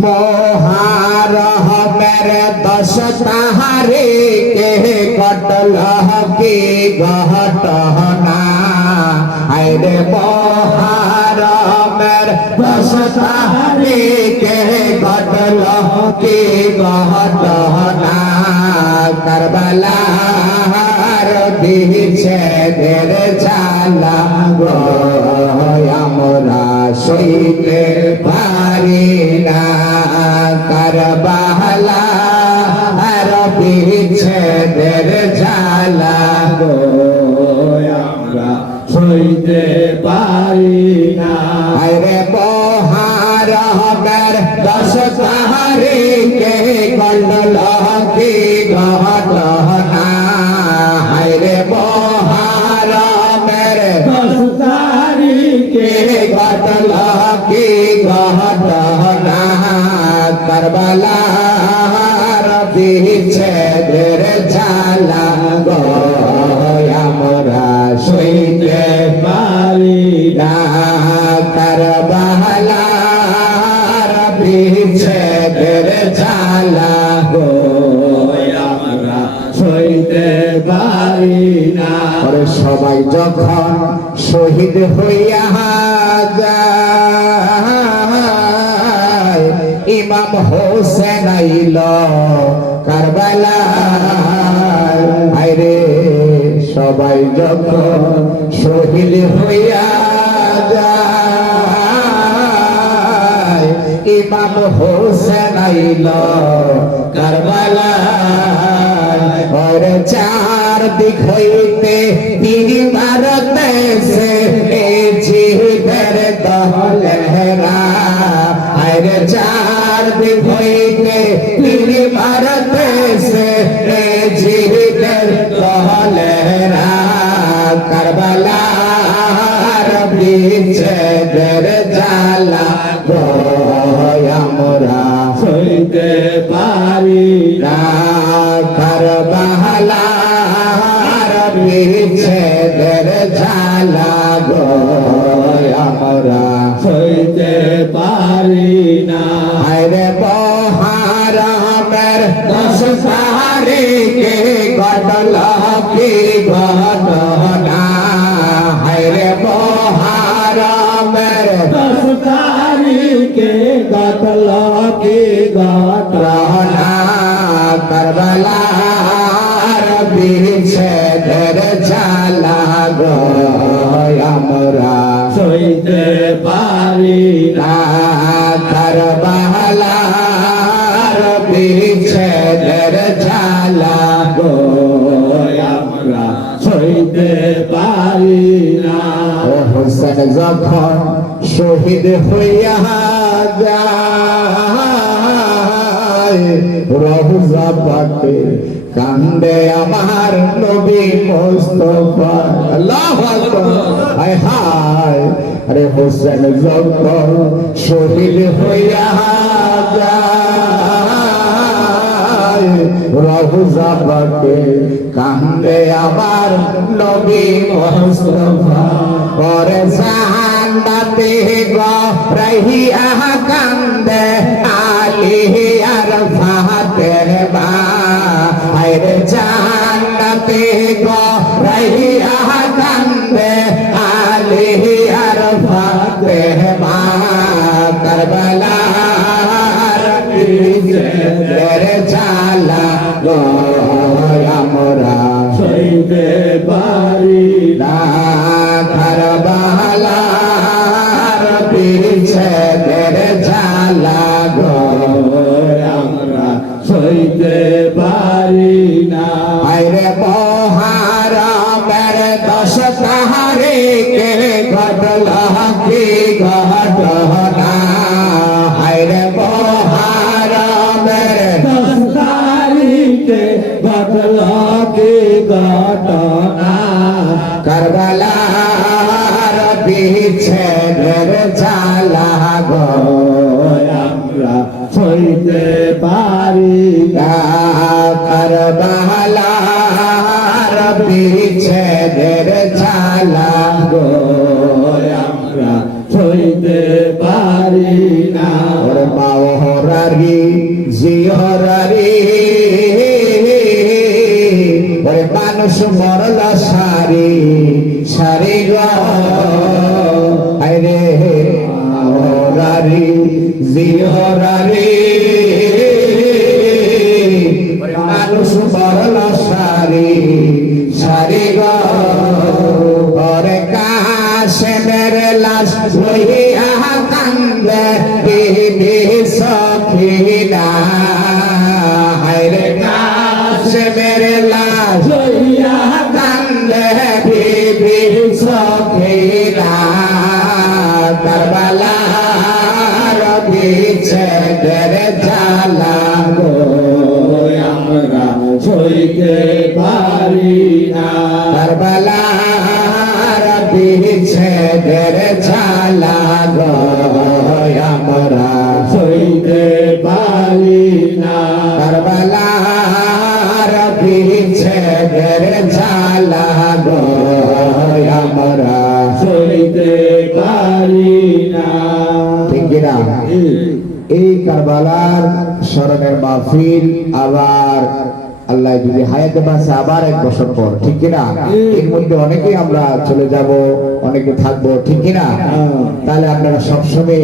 मोहर्रमेर 10 तारीखे कटल की घटना आइरे मोहर्रमेर 10 तारीखे कटल की घटना करबलार বিচ্ছেদের জ্বালা আমরা সইতে পারি না কারবালার বিচ্ছেদের জ্বালা আমরা সইতে পারি না আরে মোহরমের 10 তারিখে কটল কি ঘটনা আরে মোহরমের 10 তারিখে কটল কি ঘটনা কারবালার বিচ্ছেদের জ্বালা আমরা সইতে পারি না কারবালার বিচ্ছেদের জ্বালা আমরা সইতে পারি না। সবাই যখন শহীদ হইয়া যায় ইমাম হোসেন আইল কারবালায় আইরে সবাই যখন শহীদ হইয়া যায় ইমাম হোসেন আইল কারবালায় ওরে চারদিক হইতে তীর মারতেছে জিদের দলেরা আইরে চারদিক হইতে তীর মারতেছে জিদের দলেরা কারবালার বিচ্ছেদের জ্বালা আমরা সইতে পারি না কারবালার বিচ্ছেদের জ্বালা আমরা সইতে পারি না আরে মোহরমের 10 তারিখে কটল কি ঘটনা আরে মোহরমের 10 তারিখে কটল কি ঘটনা কারবালার বিচ্ছেদের জ্বালা আমরা সইতে পারি না কারবালার বিচ্ছেদের জ্বালা আমরা সইতে পারি না। হোসেন যখন শহীদ হইয়া যায় রওজা পাকে কান্দে আমার নবী মুস্তাফা আল্লাহু আকবার হায় হায় আরে হোসেন যখন শহীদ হইয়া যায় রওজা পাকে কান্দে আমার নবী মুস্তাফা পরে জান্নাতে গো রহিয়া কান্দে আলী আর ফাতেমা আইরে জান্নাতে গো রহিয়া কান্দে আলী আর ফাতেমা কারবালার বিচ্ছেদের জ্বালা আমরা সইতে পারি না কারবালার বিচ্ছেদের জ্বালা আমরা সইতে পারি না আইরে মোহরমের 10 তারিখে ঘটল কি ঘটনা আইরে মোহরমের 10 তারিখে ঘটল কি ঘটনা কারবালার বিচ্ছেদের জ্বালা আমরা সইতে পারি না কারবালার বিচ্ছেদের জ্বালা আমরা সইতে পারি না। মানুষ মরল সারি সারি গো আরে হরারি জিহরারি মানুষ মরল সারি সারি গো ওরে কাশেমের লাশ লইয়া কান্দে বিবি সখিনা হায়রে কাশেমের লাশ লইয়া কান্দে বিবি সখিনা কারবালার বিচ্ছেদের জ্বালা গো আমরা সইতে পারি না কারবালার বিচ্ছেদের জ্বালা গো আমরা সইতে পারি না কারবালার বিচ্ছেদের জ্বালা গো আমরা সইতে পারি না ঠিক কিনা এই কারবালার স্মরণের মাহফিল আবার আল্লাহ যদি হায়াতে বাঁচে আবার 1 বছর পর ঠিক কিনা এর মধ্যে অনেকেই আমরা চলে যাব অনেকে থাকবো ঠিক কিনা তাহলে আপনারা সবসময়